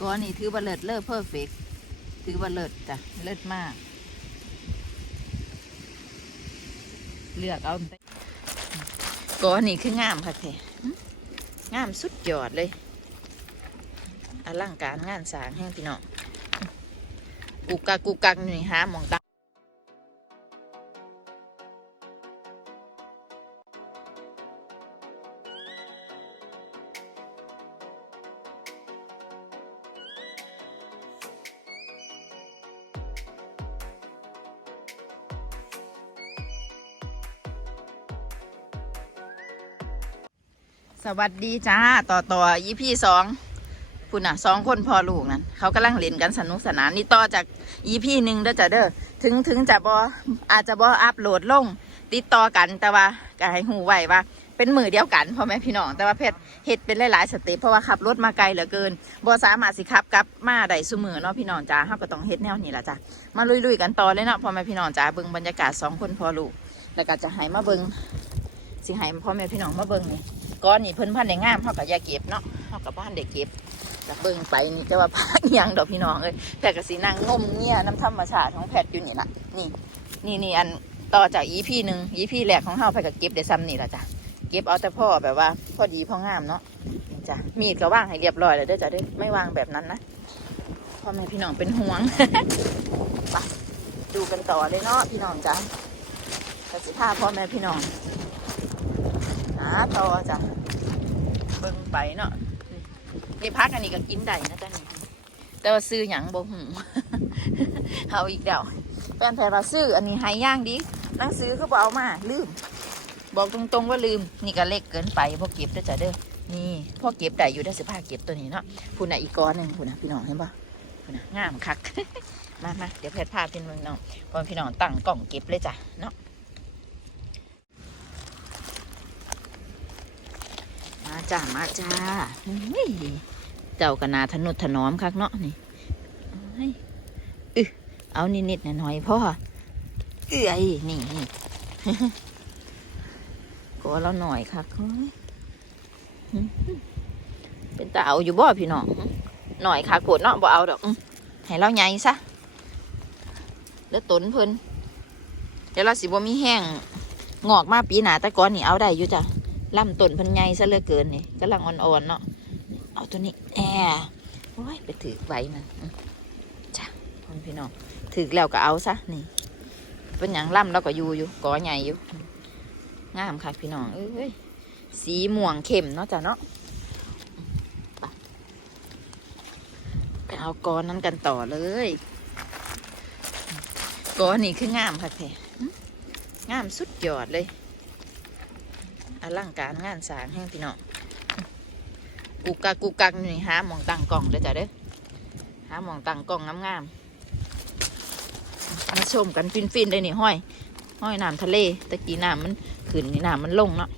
ก้อนนี่ถือว่าเลิศเลิศเพอร์เฟกถือว่าเลิศจ้ะเลิศมาก เลือกเอาก้อนนี่คืองามค่ะแท้งามสุดยอดเลยอลังการงานสร้างแห้งพี่น้องกุกักกูกักนี่หาหมองต วัสดีจ้าต่อต่อยี่พี่สองคุณน่ะสองคนพอลูกนั่นเขากำลังเล่นกันสนุกสนานนี่ต่อจากยี่พี่หนึ่งเด้อจ้ะเด้อถึงถึงจะบออาจจะบออัพโหลดลง ติดต่อกันแต่ว่าก็ให้หูไว้ว่า เป็นมือเดียวกันพ่อแม่พี่น้องแต่ว่าเพชรเฮ็ดเป็นหลายๆสเต็ปเพราะว่าขับรถมาไกลเหลือเกินบอสามารถสิขับกลับมาได้ซุมือเนาะพี่น้องจ้าเฮาก็ต้องเฮ็ดแนวนี้ละจ้ะมาลุยๆกันต่อเลยเนาะพ่อแม่พี่น้องจ้าเบิ่งบรรยากาศสองคนพอลูกแล้วก็จะให้มาเบิ่งสิให้พ่อแม่พี่น้องมาเบิ่งนี่ ก้อนนี่เพิ่นพันได้งามเท่ากับยาเก็บเนาะเท่ากับบ้านได้เก็บจากเบิ่งไปนี่จะว่าพักยังดอกพี่น้องเอ้ยแต่กสีนางงมเนี่ยน้ำธรรมชาติของแพทย์อยู่นี่ล่ะนี่นี่นี่อันต่อจากอีพี่หนึ่งอีพี่แรกของเฮาไปกับเก็บได้ซ้ำนี่ล่ะจ้ะเก็บเอาแต่พ่อแบบว่าพอดีพ่องามเนาะจ้ะมีดก็ว่างให้เรียบร้อยแล้วเด้อจ้ะเด้อไม่วางแบบนั้นนะพ่อแม่พี่น้องเป็นห่วงไปดูกันต่อเลยเนาะพี่น้องจ้ะกสิพาพ่อแม่พี่น้อง หาต่อจ้ะเบิ่งไปเนาะนี่พักอันนี้ก็กินได้นะจ๊ะนี่แต่ว่าซื้อหยังบ่หูเอาอีกเดี๋ยวแฟนแพรว่าซื้ออันนี้ห้ย่างดิหนังซื้อคือบ่เอามาลืม บอกตรงๆว่าลืม นี่ก็เล็กเกินไปพอเก็บด้อจ้ะเด้อนี่พ่อเก็บได้อยู่ได้สิพาเก็บตัวนี้เนาะพูน่ะอีกก้อนหนึ่งพูน่ะพี่น้องเห็นปะพูน่ะงามคักมามาเดี๋ยวแพทย์พาพี่น้องพอพี่น้องตั้งกล่องเก็บเลยจ้ะเนาะ มาจ้ามาจ้าเจ้ากนาทนุถนอมคักเนาะนี่เฮ้ยอึเอานิดๆหน่อยๆพ่อเอ้ยนี่นี่ก็เราหน่อยคักเป็นตาเอาอยู่บ่พี่น้องหน่อยคักโกดเนาะบ่เอาดอกอื้อให้เราใหญ่ซะแล้วตนเพิ่นเดี๋ยวเราสิบ่มีแห้งงอกมาปีหนาแต่ก่อนนี่เอาได้อยู่จ้ะ ลำต้นพันใหญ่ซะเหลือเกินนี่กำลังอ่อนๆเนาะเอาตัวนี้แอโอ้ยไปถือไว้มันจ้ะพ่อพี่น้องถือแล้วก็เอาซะนี่ เป็นอย่างล่ำแล้วก็อยู่อยู่กอใหญ่อยู่งามค่ะพี่น้องเอ้ยสีม่วงเข้มเนาะจ้ะเนาะไปเอากอนั้นกันต่อเลยกอนี่คืองามค่ะแท้งามสุดยอดเลย อลังการงานสร้างแห้งพี่น้องกูกักกูกักนี่หาหมองตังกล่องเด้อจ้ะเด้อหาหมองตังกล่องงามๆมาชมกันฟินๆเลยนี่ห้อย ห้อยน้ำทะเลตะกี้น้ำมันขึ้นนี่น้ำมันลงเนาะ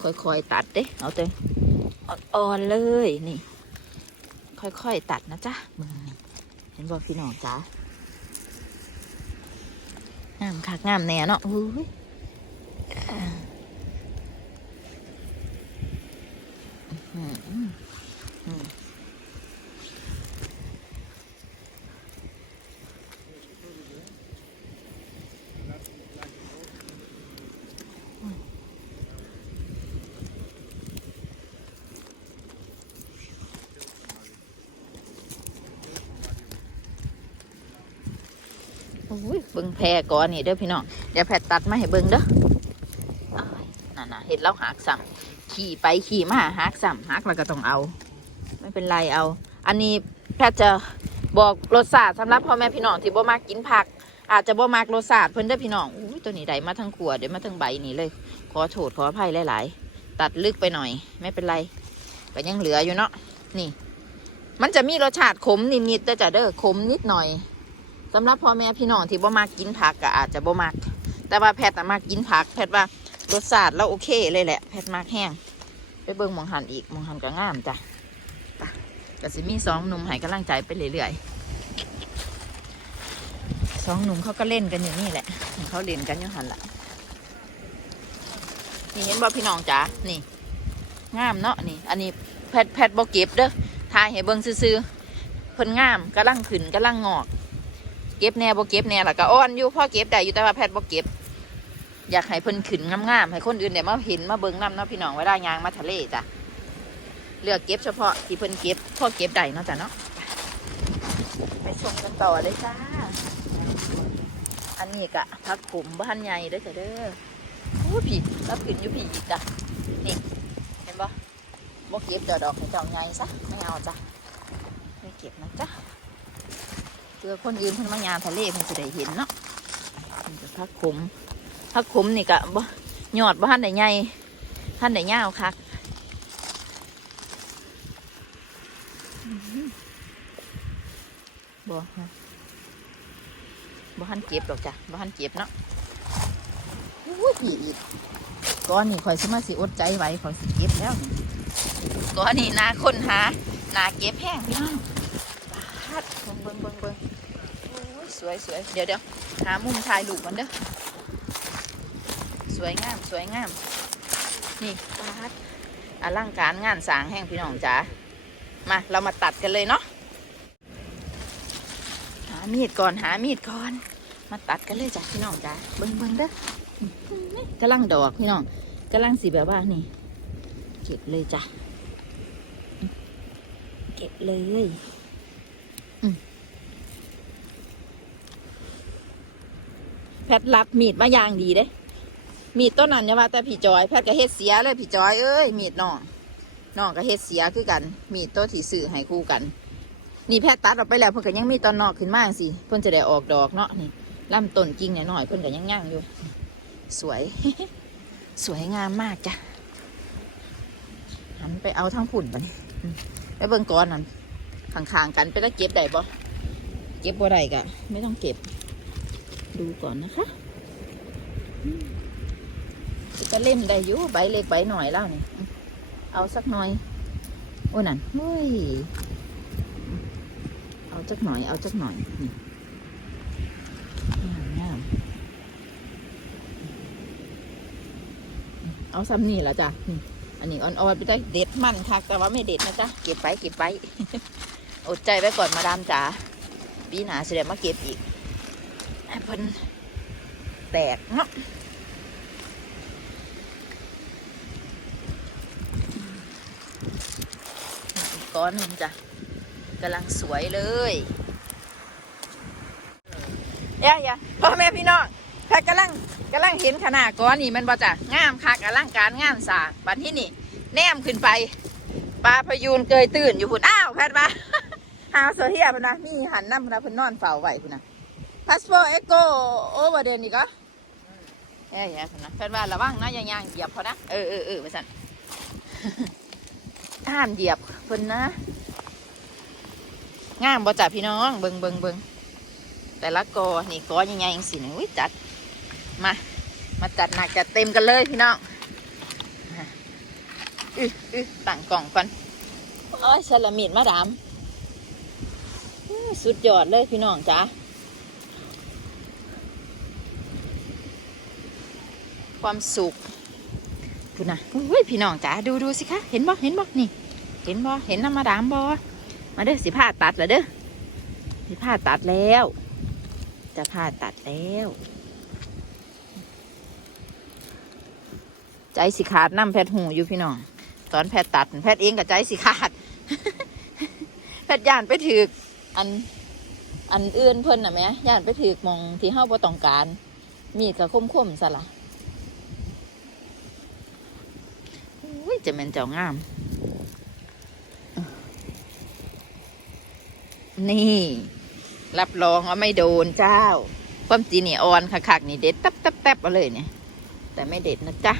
ค่อยๆตัดเด้เอาเตยอ่อนๆเลยนี่ ค่อยๆตัดนะจ๊ะมึงนี่เห็นบอกพี่น้องจ้างามคักงามแน่เนาะอุ้ย อืมอืมอืมโอ้ยเบิ่ง แพรก่อนนี่เด้อพี่น้องเดี๋ยวแพรตัดมาให้เบิ่งเด้อนั่นน่ะเห็ดแล้วหักสั่งขี่ไปขี่มาหักสั่งหักแล้วก็ต้องเอา ไม่เป็นไรเอา อันนี้แพทจะบอกรสชาติสำหรับพ่อแม่พี่น้องที่บ่มากกินผัก อาจจะบ่มากรสชาติเพิ่นเด้อพี่น้องอุ้ยตัวนี้ได้มาทั้งขวดเดี๋ยวมาทั้งใบนี่เลย ขอโทษขออภัยหลาย ๆ ตัดลึกไปหน่อย ไม่เป็นไรก็ยังเหลืออยู่เนาะนี่ มันจะมีรสชาติขมนิดๆแต่จะเด้อขมนิดหน่อย สำหรับพ่อแม่พี่น้องที่บ่มากกินผักก็อาจจะบ่มากแต่ว่าแพทย์น่มากกินผัก แพทย์ว่ารสชาติเราโอเคเลยแหละ แพทย์มากแห้งไปเบิ่งมองหันอีกมองหันก็งามจ้ะก็สิมีสองหนุ่มให้กำลังใจไปเรื่อยๆสองหนุ่มเขาก็เล่นกันอยู่นี่แหละ เขาเล่นกันอยู่หันละนี่เห็นบ่พี่น้องจ๋านี่ งามเนาะนี่ อันนี้แพทแพทบ่เก็บเด้อทายให้เบิ่งซื่อๆเพิ่นงามกำลังขึ้นกำลังงอก เก็บแน่บ่เก็บแน่ล่ะก็อ่อนอยู่พ่อเก็บได้อยู่แต่ว่าแพทบ่เก็บ อยากให้เพิ่นขึ้นงามๆให้คนอื่นได้มาเห็นมาเบิ่งนำเนาะพี่น้องเวลายางมาทะเลจ้ะเลือกเก็บเฉพาะที่เพิ่นเก็บพ่อเก็บได้เนาะจ้ะเนาะไปชมกันต่อเลยจ้า อันนี้กะพักผมบ้านใหญ่เด้อจ้ะเด้อโอ้พี่รับขึ้นอยู่พี่อีกจ้ะนี่เห็นบ่บ่เก็บดอกดอกให้เจ้าใหญ่ซะไม่เอาจ้ะไม่เก็บนะจ้ะ พื่อคนอื่นเพิ่นมายามทะเลเพิ่นจะได้เห็นเนาะพักผมพักผมนี่กะบ่หยอดบ่ทันได้ใหญ่ทันได้ยาวคักบ่บ่ทันเก็บดอกจ้ะบ่ทันเก็บเนาะอู้ยพี่อีกก้อนนี่ข่อยสิมาสิอดใจไวข่อยสิเก็บแล้วก้อนนี่นาคนหานาเก็บแห้งพี่น้องปาดเบิ่งเบิ่งเบิ่งเบิ่ง สวยสวยเดี๋ยวเดี๋ยวหามุมถ่ายรูปมันเด้อสวยงามสวยงาม นี่ปาดอลังการงานสางแห้งพี่น้องจ๋ามาเรามาตัดกันเลยเนาะหามีดก่อนหามีดก่อน มาตัดกันเลยจ้ะพี่น้องจ้ะเบิ้งเบิ้งเด้อกำลังดอกพี่น้องกำลังสีแบบว่านี่ เก็บเลยจ้ะเก็บเลย อืม แพทย์รับมีดมาอย่างดีเด้ มีดต้นนั้นอย่าว่าแต่พี่จอย แพทย์ก็เฮ็ดเสียเลยพี่จอยเอ้ยมีดน้องน้องก็เฮ็ดเสียคือกัน มีดตัวที่ซื้อให้คู่กัน นี่แพทย์ตัดออกไปแล้วเพิ่นก็ยังมีตอนนอกขึ้นมาสิเพิ่นจะได้ออกดอกเนาะนี่ลำต้นกิ่งหน่อยๆเพิ่นก็ยังย่างอยู่ สวย สวยงามมากจ้ะหันไปเอาทั้งผุ่นไปนี่อืมไปเบิ่งก้อนนั่นข้างๆกันไปแล้วเก็บได้บ่เก็บบ่ได้ก็ไม่ต้องเก็บ ดูก่อนนะคะอืมก็เล่มได้อยู่ใบเล็กใบหน่อยแล้วนี่เอาสักหน่อยโอ้นั่นเฮ้ยเอาจักหน่อยเอาจักหน่อยนี่งามามเอาซ้ำนี่ละจ้ะ อันนี้อ่อนๆไปได้เด็ดมันคักแต่ว่าไม่เด็ดนะจ๊ะ เก็บไปเก็บไปอดใจไว้ก่อนมาดามจ๋าปีหนาเสได็จมาเก็บอีก ให้เพิ่นแตกเนาะอีกก้อนหนึ่งจ้ะกำลังสวยเลยเยวอย่าพ่อแม่พี่น้องแพทย์กำลังกำลังเห็นขนาดก้อนนี่มันบ่จ้ะงามคักอลังการงามสางบัดที่นี่ แนมขึ้นไปปลาพยูนเกยตื่นอยู่พุ่นอ้าวแพทย์มาหาโซเฮียพุ่นนะมีหันน้ำพุ่นนะพุ่นนอนเฝ้าไว้พุ่นนะ พาสปอร์ตเอ็กโกโอเวอร์เดนนี่ก็เอ้ยอย่านะแพทย์ว่าระวังนะอย่าย่างเหยียบเขานะเออเออเออไปสั่นห้ามเหยียบเพิ่นนะงามบ่จ่าพี่น้องเบิงเบิงเบิงแต่ละกอนี่กอยังไงยังสินะอุ้ยจัดมา มาจัดหนักจัดเต็มกันเลยพี่น้องอะอึอึตั้งกล่องก่อนโอ้ยสลามิดมาดามสุดยอดเลยพี่น้องจ้า ความสุขคุณนะอุ้ยพี่น้องจ๋าดูดูสิคะ เห็นบ่เห็นบ่นี่ เห็นบ่เห็นน้ำมาดามบ่มาเด้อสิผ้าตัดแล้วเด้อสิผ้าตัดแล้ว จะผ้าตัดแล้ว ใจสิขาดน้ำแพทย์หูอยู่พี่น้องตอนแพทย์ตัดแพทย์เองกับใจสิขาด แพทย์ย่านไปถืออันอันเอื่นเพิ่นน่ะแหม่ย่านไปถือมองที่เฮาบ่ต้องการ มีดกับคมๆซะละ อุ้ยจะแม่นเจ้างาม นี่ รับรองว่าไม่โดนเจ้า ความจีนี่อ่อนคักๆนี่เด็ดตับตับตับเอาเลยเนี่ย แต่ไม่เด็ดนะจ๊ะ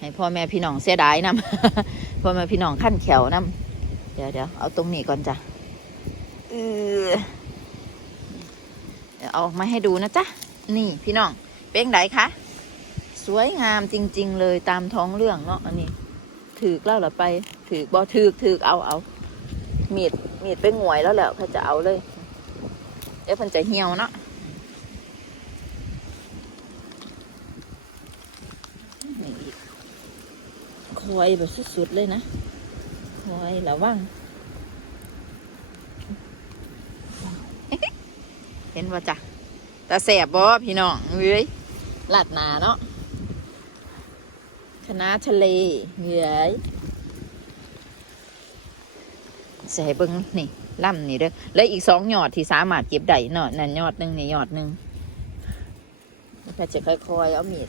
ให้พ่อแม่พี่น้องเสียดายนำพ่อแม่พี่น้องขั้นแขวนำเดี๋ยวเดี๋ยวเอาตรงนี้ก่อนจ้ะเออเดี๋ยวเอาออกมาให้ดูนะจ๊ะ นี่พี่น้องเป็นไงคะสวยงามจริง ๆ เลยตามท้องเรื่องเนาะอันนี้ ถือกแล้วหรอไป ถือบอถือถือเอาเอามีดมีดไปหงวยแล้วแหละเขาจะเอาเลยเดี๋ยวมันจะเหี่ยวเนาะนี่อีกคอยแบบสุดๆเลยนะคอยระวังเห็นว่าจ้ะตาแสบบ่พี่น้องเอ้ยลาดหนาเนาะ คณะทะเลเหงื่อยใส่เบิ้งนี่ล่ำนี่เด้อแล้วอีกสองหยอดที่สามารถเก็บได้เนาะนั่นยอดหนึ่งนี่ยอดหนึ่งแพทจะค่อยๆเอามีด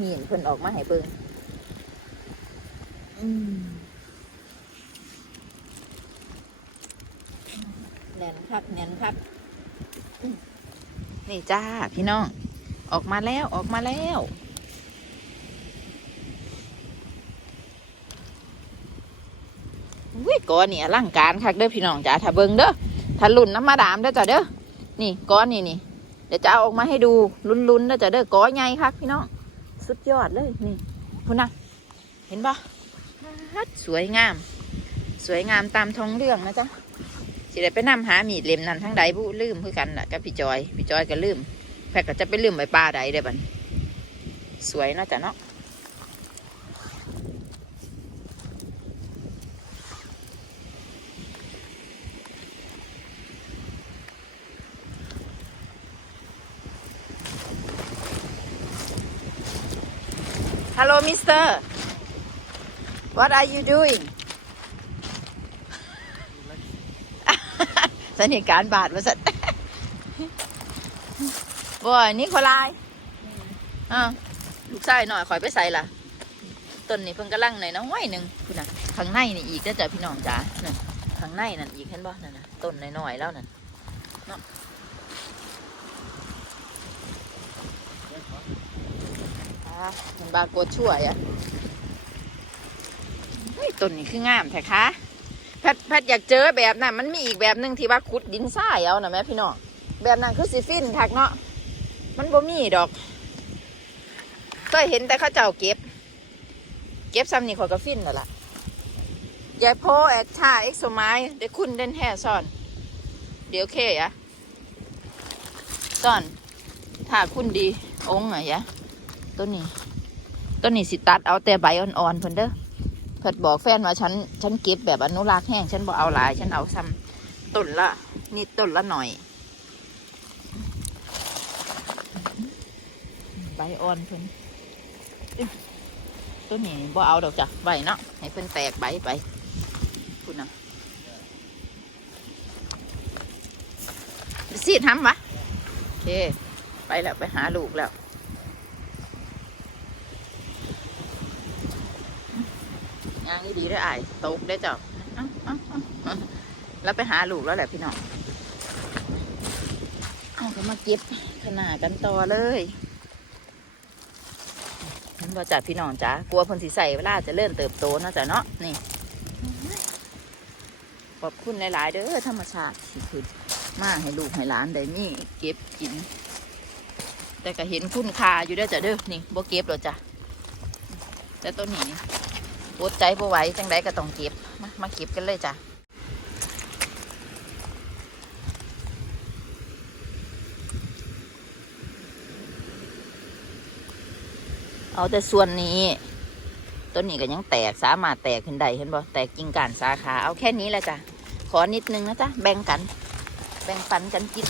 มีดเพิ่นออกมาให้เบิ้งอืมแน่นคักแน่นคักนี่จ้าพี่น้อง ออกมาแล้วออกมาแล้ว วิก้อนนี่อลังการคักเด้อพี่น้องจ้าถ้าเบิ่งเด้อถ้าลุ่นน้ำมาดามเด้อจ้าเด้อนี่ก้อนนี่นี่เดี๋ยวจะเอาออกมาให้ดูลุ้นๆเด้อจ้าเด้อก้อนใหญ่คักพี่น้องสุดยอดเลยนี่คุณนะเห็นปะฮัดสวยงาม สวยงามตามท้องเรื่องนะจ๊ะสิได้ไปนำหามีดเล่มนั้นทั้งใดผู้ลืมคือกันล่ะกับพี่จอย พี่จอยก็ลืมแพทย์ก็จะไปลืมไปป้าใดเด้บันสวยเนาะจ้ะเนาะ ฮัลโหลมิสเตอร์ what are you doing สนิทการบาทมาสัตว์บ่อยนี่ขอลายอ่าลูกชายหน่อยคอยไปใส่ล่ะต้นนี่เพิ่งกำลังหน่อยน้อยหนึ่งคุณน่ะข้างในนี่อีกนะจ๊ะพี่น้องจ๋าน่ะข้างในนั่นอีกเห็นบ่นั่นน่ะต้นน้อยๆแล้วนั่นเนาะ มันบากดช่วยอะต้นนี่คืองามแท้คะแพทย์แพทอยากเจอแบบนั้นมันมีอีกแบบหนึ่งที่ว่าขุดดินทรายเอานะแม่พี่น้องแบบนั้นคือสิฟินคักเนาะมันบ่มีดอกเคยเห็นแต่เข้าเจ้าเก็บ เก็บซ้ำนี่ขอยก็ฟินแล้วล่ะยายโพแอดท่าเอ็กโซไม้เดี๋ยวคุณเด่นแห่ซ่อน เดี๋ยวเคอะซ่อนถ้าคุณดีองค์อะยะ ต้นนี้ต้นนี้สิตัดเอาแต่ใบอ่อนๆเพิ่นเด้อเพิ่นบอกแฟนว่าฉันฉันเก็บแบบอนุรักษ์แห้งฉันบอกเอาหลายฉันเอาซ้ำต้นละนี่ต้นละหน่อย ใบอ่อนเพิ่นอึ๊ะต้นนี้บ่เอาดอกจ้ะใบเนาะให้เพิ่นแตกใบไปคุณน่ะซีดทำวะโอเค ไปแล้ว ไปหาลูกแล้ว งานนี้ดีได้ออายตกได้จ้ะแล้วไปหาลูกแล้วแหละพี่น้องเอาก็มาเก็บขนาดกันต่อเลยนั่นบอจัดพี่น้องจ้ากลัวเพนสิใส่เวลาจะเริ่มเติบโตนะจ้ะเนาะนี่ขอบคุณหลาย ๆ เด้อธรรมชาติที่คือมาให้ลูกให้หลานได้มีเก็บกิน แต่ก็เห็นคุณค่าอยู่ได้จ้ะเด้อนี่บ่เก็บหรอจ้ะแต่ต้นนี้ อดใจบ่ไหวจังไดก็ต้องเก็บมามาเก็บกันเลยจ้ะเอาแต่ส่วนนี้ ต้นนี้ก็ยังแตกสามารถแตกขึ้นได้เห็นบ่แตกกิ่งก้านสาขาเอาแค่นี้แหละจ้ะขอนิดนึงนะจ๊ะแบ่งกัน แบ่งปันกันกิน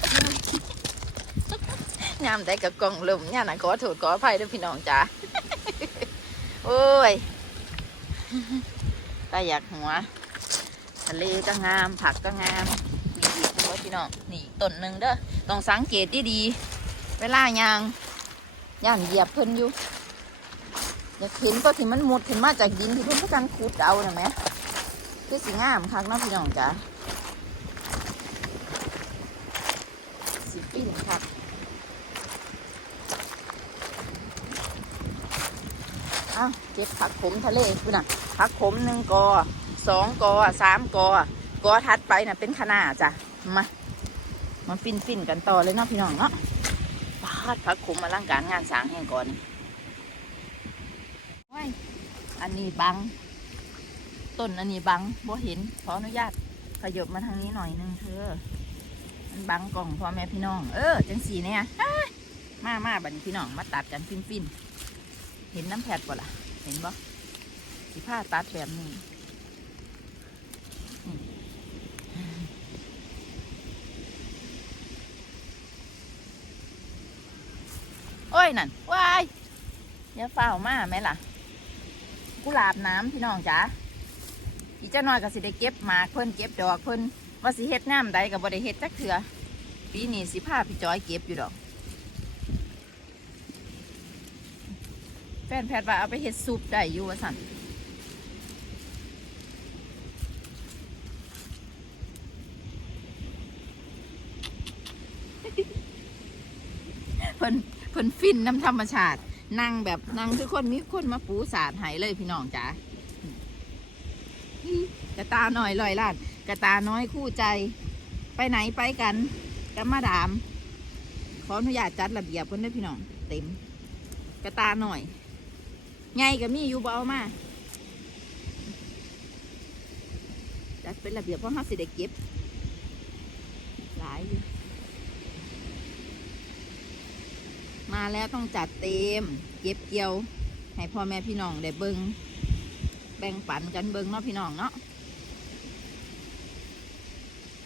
งามแต่กับกล่องลมเนี่ยนะขอโทษขออภัยด้วยพี่น้องจ้าโอ้ย ก็อยากหัว ทะเลก็งาม ผักก็งามมีอีกด้วยพี่น้องนี่ต้นหนึ่งเด้อต้องสังเกตดีๆเวลายางย่านเหยียบเพิ่นอยู่อยากเห็นก็ที่มันมุดขึ้นมาจากดินที่เพิ่นพากันขุดเอาน่ะแหมคือสีงามคักเนาะพี่น้องจ้าสิปิ้นคัก อ้าวเก็บผักขมทะเลคุณน่ะผักขมหนึ่งกอสองกอสามกอกอทัดไปน่ะเป็นขนาดจ้ะมามาฟินฟินกันต่อเลยเนาะพี่น้องเนาะปาดผักขมมาล่างการงานสางแห่งก่อนโอ้ยอันนี้บัง ต้นอันนี้บังบ่เห็นขออนุญาตขยบมาทางนี้หน่อยนึงเธอมันบังกล่องพ่อแม่พี่น้อง เออจังสีเนี่ยมามาบันพี่น้องมาตัดกันฟินฟิน เห็นน้ำแผดบ่ล่ะ เห็นบ่สีผ้าตัดแบบนี้โอ้ย นั่นว้ายอย่าเฝ้ามาไหมล่ะ กุหลาบน้ำพี่น้องจ๋าอีเจ้าน้อยก็สิได้เก็บมาเพิ่นเก็บดอกเพิ่นว่าสิเฮ็ดน้ำใดกับบ่ได้เฮ็ดจักเถือปีนี้สิพาพี่จอยเก็บอยู่ดอก แฟนแพทย์ว่าเอาไปเฮ็ดซุปได้อยู่ว่าสั่นเพิ่นเพิ่นฟินน้ำธรรมชาติ นั่งแบบนั่งคือคนมีคนมาปูสาดหายเลยพี่น้องจ๋ากระตาหน่อยลอยลาดกระตาน้อยคู่ใจ ไปไหนไปกันกับมาดาม ขออนุญาตจัดระเบียบเพิ่นด้วยพี่น้อง เต็ม กระตาหน่อย ไงก็มีอยู่เบเอามาจัดเป็นระเบียบเพราะเขาสิได้เก็บ หลายอยู่มาแล้วต้องจัดเต็มเก็บเกี่ยว ให้พ่อแม่พี่น้องได้เบิงแบ่งปันกันเบิ้งเนาะพี่น้องเนาะ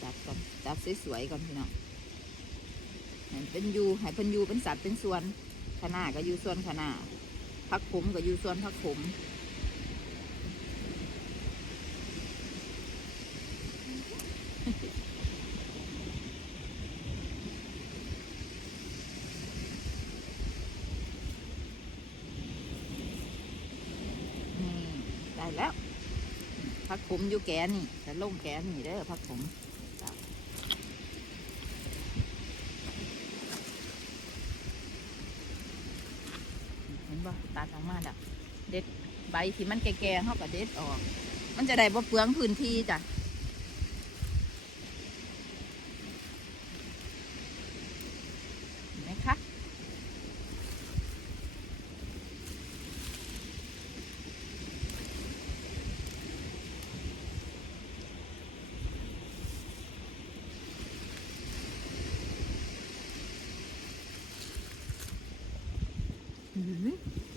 จัดก่อนจัดสวยๆก่อนพี่น้องเป็นยูให้เป็นยูเป็นสัตว์เป็นส่วนขนาก็อยู่ส่วนขนา พักผมก็อยู่ส่วนพักผมนี่ได้แล้วพักผมอยู่แกนนี่แต่ลงแกนนี่เด้อพักผมจ้ะเห็นบ่ตัดออก มาแล้วเด็ดใบที่มันแก่ๆเขาก็เด็ดออก มันจะได้บ่เปลืองพื้นที่จ้ะเห็นไหมคะอื้อหือสุด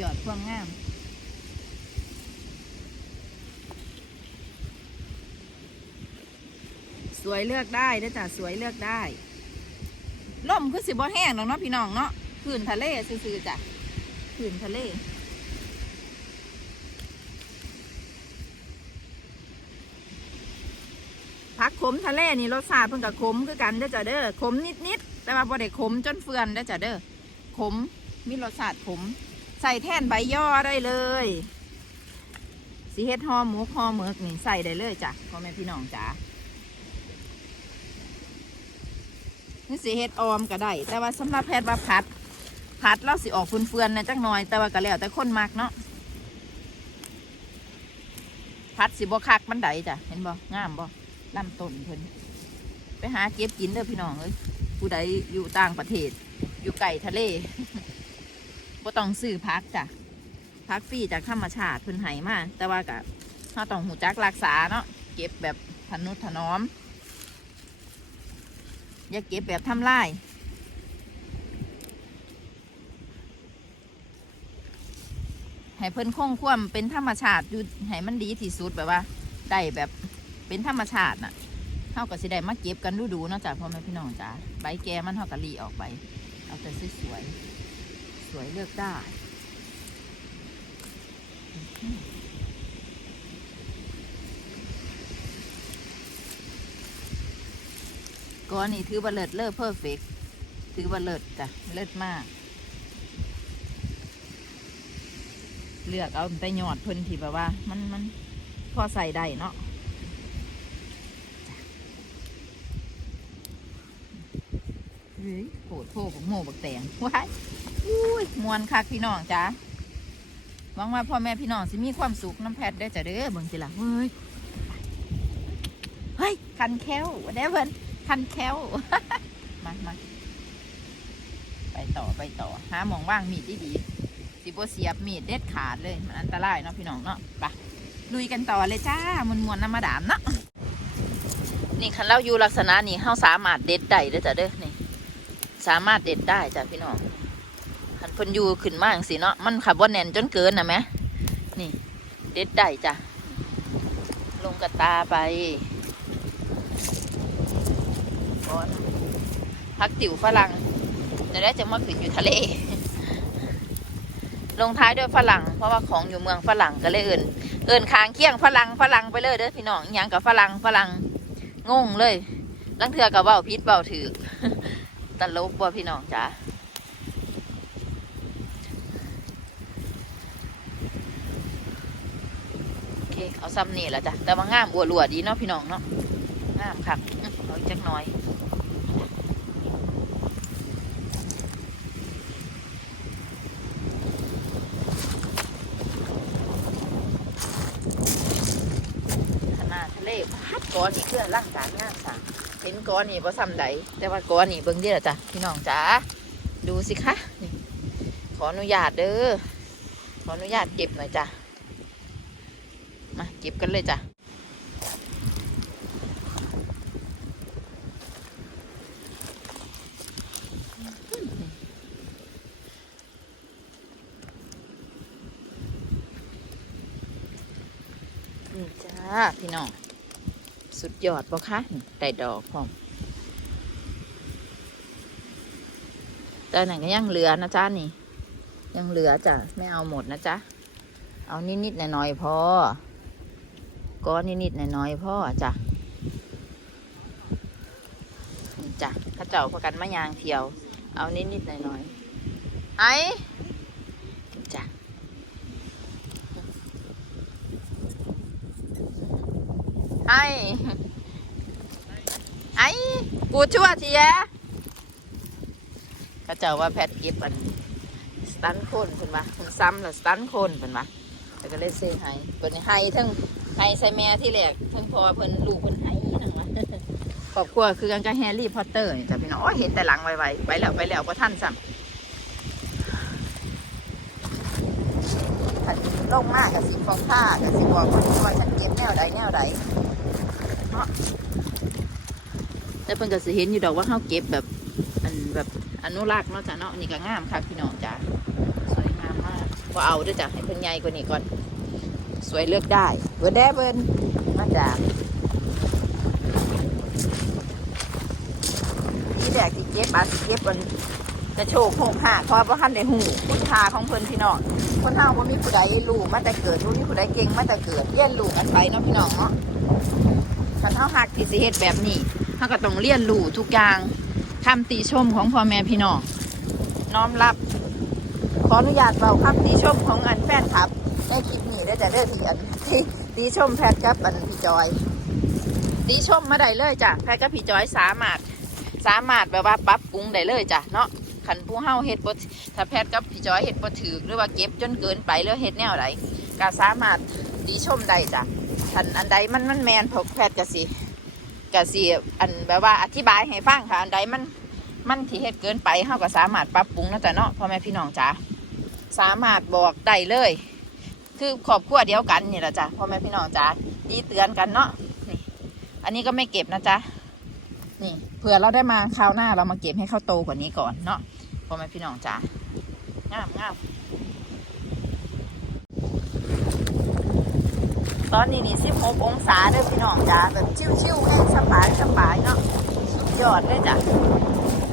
ยอดความงามสวยเลือกได้เด้อจ้ะสวยเลือกได้ล่มคือสิบ่แห้งหรอเนาะพี่น้องเนาะขื่นทะเลซื่อๆจ้ะขื่นทะเล ผักขมทะเลนี่รสชาติเพิ่นกับขมคือกันเด้อจ้ะเด้อขมนิดๆแต่ว่าบ่ได้ขมจนเฟือนเด้อจ้ะเด้อขมมีรสชาติขม ใส่แท่นใบย่อได้เลยสีเฮ็ดห่อหมูห่อหมึกนี่ใส่ได้เลยจ้ะพ่อแม่พี่น้องจ๋านี่สีเฮ็ดออมก็ได้ แต่ว่าสำหรับแพทย์ว่าผัด ผัดเราสิออกเฟือนๆนะจักหน่อย แต่ว่าก็แล้วแต่คนมักเนาะผัดสิบ่คักมันไดจ้ะเห็นบ่งามบ่ลำต้นเพิ่นไปหาเก็บกินเด้อพี่น้องเอ้ยผู้ใดอยู่ต่างประเทศ อยู่ไก่ทะเล บ่ต้องซื้อพักจ้ะพักฟรีจากธรรมชาติเพิ่นให้มาแต่ว่าก็เราต้องหูจักรักษาเนาะเก็บแบบทนุถนอม อย่าเก็บแบบทำลายให้เพิ่นคงความเป็นธรรมชาติอยู่ให้มันดีที่สุดแบบว่าได้แบบเป็นธรรมชาติน่ะเท่ากับสิได้มาเก็บกันดูดูๆเนาะจ้ะพ่อแม่พี่น้องจ้าใบแกมันเท่ากับรีออกไป เอาแต่สวยๆ วยเลือกได้ก้อนนี้ถือว่าเลิศเลิศเพอร์เฟกถือว่าเลิศจ้ะ เลิศมาก เลือกเอาแต่ยอดพิ่นที่แบบว่า มันมันพอใส่ได้เนาะเฮ้ยโหดโผบักโม่บักแตงว้าย ยมวนคักพี่น้องจ้าหวังว่าพ่อแม่พี่น้องสิมีความสุขน้ำแพทได้จ้ะเด้อเบิ่งสิล่ะเฮ้ยเฮ้ยคันแค้วเด้เพิ่นคันแค้วมามาไปต่อไปต่อหาหมองว่างมีดดีๆสิบ่เสียบมีดเด็ดขาดเลยมันอันตรายเนาะพี่น้องเนาะไปลุยกันต่อเลยจ้ามวนมวนน้ำมาดามเนาะนี่คันเราอยู่ลักษณะนี้เฮาสามารถเด็ดได้เด้จ้ะเด้อนี่ สามารถเด็ดได้จ้ะพี่น้อง คันเพิ่นอยู่ขึ้นมาจังสิเนาะมันขับว่าแน่นจนเกินนะแม่นี่ เด็ดได้จ้ะลงกระตาไปก้อนพักติ๋วฝรั่งจะได้จะมาขึ้นอยู่ทะเล ลงท้ายด้วยฝรั่ง เพราะว่าของอยู่เมืองฝรั่งก็เลยเอื่นเอื่นคางเคียงฝรั่งฝรั่งไปเลยเด้อพี่น้องอหยังกับฝรั่งฝรั่งงงเลยลังเทือกับเบาพิษเบาถือตลกบ่พี่น้องจ้า เอาซ้ำนี่แหละจ้ะแต่ว่างามบัวหลวดีเนาะพี่น้องเนาะงามครับอื้อเอาจักน่อยขนาดทะเลพัดก้อนนี่คือร่างการงานสางเห็นก้อนนี่พอซ้ำใดแต่ว่าก้อนนี่เบิ่งเดียวจ้ะพี่น้องจ๋าดูสิคะนี่ขออนุญาตเด้อขออนุญาตเก็บหน่อยจ้ะ ก็บกันเลยจ้ะนี่จ้า พี่น้อง สุดยอดปะคะนี่ได้ดอกพร้อมแต่ไหนก็ยังเหลือนะจ๊ะนี่ ยังเหลือจ้ะ ไม่เอาหมดนะจ๊ะเอานิด ๆ หน่อย ๆ พอ ก้อนนิดๆหน่อยๆพ่อจ้ะจ้ะข้าเจ้าประกันมะยางเที่ยว เอานิดๆหน่อยๆไอ้จ้ะไอ้ไอ้กูชั่วทีแยเขาเจ้าว่าแพทย์เก็บอันสตันโคนเพิ่นว่าคุณซ้ำแล้วสตันโคนเพิ่นว่าแล้วก็เลยเซให้เพิ่นให้ทั้ง ให้ใส่แม่ที่แรกทั้งพอเพิ่นลูกเพิ่นให้นั่นว่าครอบครัวคือกันกับแฮร์รี่พอตเตอร์นี่จ้ะพี่น้องโอ้ยเห็นแต่หลังไวๆไปแล้วไปแล้วบ่ทันซ้ำถ้าลงมากกับสิฟองผ้ากับสิบอกว่าว่าฉันเก็บแนวใดแนวใดเนาะแต่เพิ่นก็สิเห็นอยู่ดอกว่าเฮาเก็บแบบอันแบบอนุรักษ์เนาะจ้ะเนาะนี่ก็งามค่ะพี่น้องจ้ะสวยงามมากก็เอาด้วยจ้ะให้เพิ่นใหญ่กว่านี้ก่อน สวยเลือกได้เบิร์ดแด้เบินมาจ้ะที่แรกที่เก็บอาสิเก็บมันจะโชว์โคงหาเพราะว่าท่านได้หูคุณค่าของเพิ่นพี่น้องคนเฮาว่ามีผู้ใดรู้มาแต่เกิดรู้มีผู้ใดเก่งมาแต่เกิดเรียนรู้กันไปเนาะพี่น้องเนาะคันเฮาหักที่สิเฮ็ดแบบนี้เฮาก็ต้องเรียนรู้ทุกอย่างคำติชมของพ่อแม่พี่น้องน้อมรับ ขออนุญาตเบาคำติชมของอันแฟนครับในคลิปนี้ได้จะเด้อที่อันที่ ติชมแพทย์กับอันพี่จอยติชมมาได้เลยจ้ะแพทย์กับพี่จอยสามารถ สามารถแบบว่าปรับปรุงได้เลยจ้ะเนาะขันผู้เฮาเฮ็ดบ่ถ้าแพทย์กับพี่จอยเฮ็ดบ่ถือหรือว่าเก็บจนเกินไปหรือเฮ็ดแนวใดก็สามารถติชมได้จ้ะอันอันใดมันมันแมนพกแพทย์ก็สิกสิอันแบบว่าอธิบายให้ฟังค่ะอันใดมันมันที่เฮ็ดเกินไปเฮาก็สามารถปรับปรุงนะจ๊ะเนาะพ่อแม่พี่น้องจ๋าสามารถบอกได้เลย คือครอบครัวเดียวกันนี่แหละจ้ะพ่อแม่พี่น้องจ๋าดีเตือนกันเนาะนี่ อันนี้ก็ไม่เก็บนะจ๊ะนี่เผื่อเราได้มาคราวหน้าเรามาเก็บให้เขาโตกว่านี้ก่อนเนาะพ่อแม่พี่น้องจ๋างามงามตอนนี้นี่16องศาเด้อพี่น้องจ๋าแบบชิวๆแห้งสบายสบายเนาะสุดยอดเลยจ้ะ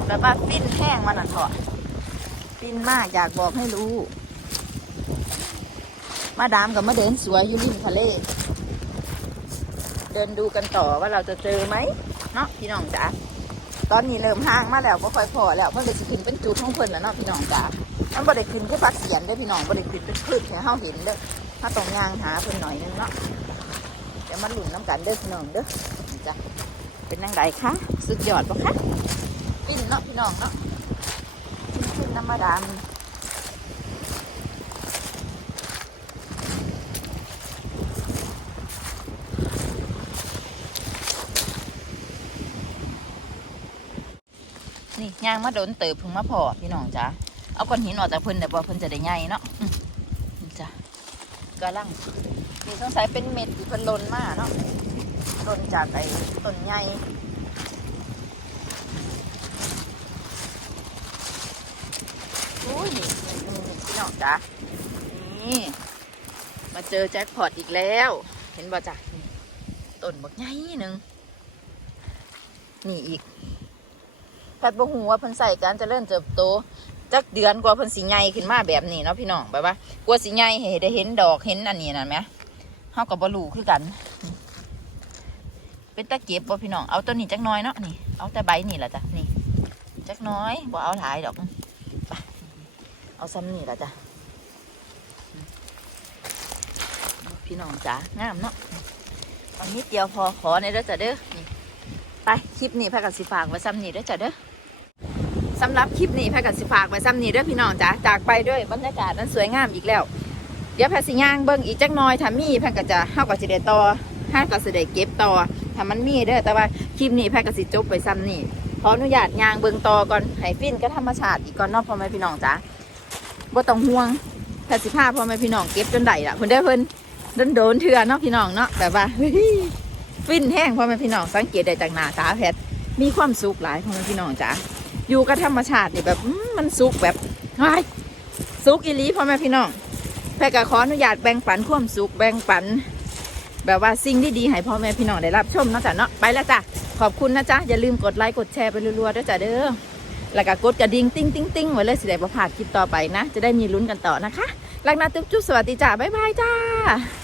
แบบว่าฟินแห้งมันอะเถอะฟินมากอยากบอกให้รู้ มาดามกับมาเดินสวยอยู่ริมทะเล เดินดูกันต่อว่าเราจะเจอไหมเนาะพี่น้องจ๋าตอนนี้เริ่มห่างมาแล้วก็ค่อยพอแล้วเพิ่นก็สิขึ้นเป็นจุดของเพิ่นแล้วเนาะพี่น้องจ๋ามันบ่ได้ขึ้นแค่พักเสียนได้พี่น้องบ่ได้ขึ้นเป็นพืชให้เฮาเห็นเด้อถ้าต้องย่างหาเพิ่นหน่อยนึงเนาะเดี๋ยวมาหลุนน้ำกันเด้อพี่น้องเด้อจ้ะเป็นนังไดคะสุดยอดปะคะกินเนาะพี่น้องเนาะกินขึ้นน้ำมาดาม ย่างมาโดนเติบพึ่งมาพอพี่น้องจ้ะเอาก้อนหินออกจากเพิ่นแต่ว่าเพิ่นจะได้ใหญ่เนาะอืมนี่จ้ะกำลังนี่สงสัยเป็นเม็ดที่เพิ่นหล่นมาเนาะหล่นจากไอ้ต้นใหญ่อุ้ยนี่นี่พี่น้องจ้ะนี่มาเจอแจ็คพอตอีกแล้ว เห็นบ่จ้ะต้นบักใหญ่หนึ่งนี่อีก พทย์บ่ฮู้ว่าเพิ่นใส่การจเจริญเติบโตจักเดือนกว่าเพิ่นสิใหญ่ขึ้นมาแบบนี้เนาะพี่น้องแบบว่ากว่าสิใหญ่ให้ได้เห็นดอกเห็นอันนี้นั่นไหมเฮาก็บ่รู้คือกัน เป็นตะเก็บบ่พี่น้องเอาตัวนี้จักน้อยเนาะนี่ เอาแต่ใบนี่ล่ะจ้ะนี่จักน้อยบ่เอาหลายดอกไปเอาซ้ำนี่ล่ะจ้ะพี่น้องจ๋างามเนาะเอานิดเดียวพอขอในเด้อจ้ะเด้อนี่ไปคลิปนี้พากันสิฝากไว้ซ้ำนี่เด้อจ้ะเด้อ สำหรับคลิปนี้พากันสิฝากไว้ซ้ำนี่ด้อพี่น้องจ๋าจากไปด้วยบรรยากาศนั้นสวยงามอีกแล้ว เดี๋ยวแพทย์สิย่างเบิ่งอีกจักน้อยถ้ามีแพทย์ก็จะเฮาก็สิได้ต่อห้าก็สิได้เก็บต่อถ้ามันมีเด้อแต่ว่าคลิปนี้แพทย์ก็สิจบไปซ้ำนี่ขออนุญาตย่างเบิ่งต่อก่อนให้ฟินก็ธรรมชาติอีกก่อนนาะพ่อแม่พี่น้องจ๋าบ่ต้องห่วงแพทย์สิพาพ่อแม่พี่น้องเก็บจนได้ละเพิ่นได้เพิ่นโดนโดนเถื่อเนาะพี่น้องเนาะแบบว่าฟินแห้งพ่อแม่พี่น้องสังเกตได้จากหน้าตาแพทมีความสุขหลายพ่อแม่พี่น้องจ๋า อยู่กับธรรมชาตินี่แบบมันสุขแบบไายสุขอีลีพ่อแม่พี่น้องแพรก็ขออนุญาตแบ่งปันความสุขแบ่งปัน แบบว่าสิ่งที่ดีให้พ่อแม่พี่น้องได้รับชมนะจ้ะเนาะไปแล้วจ้ะขอบคุณนะจ๊ะอย่าลืมกดไลค์กดแชร์ไปรัวๆด้วยจ้ะเด้อแล้วก็กดกระดิ่งติ้งติ้งติ้งไว้เลยสิได้ประพาดคลิปต่อไปนะ จะได้มีลุ้นกันต่อนะคะ รักนะจุ๊บจุ๊บสวัสดีจ้าบ๊ายบายจ้า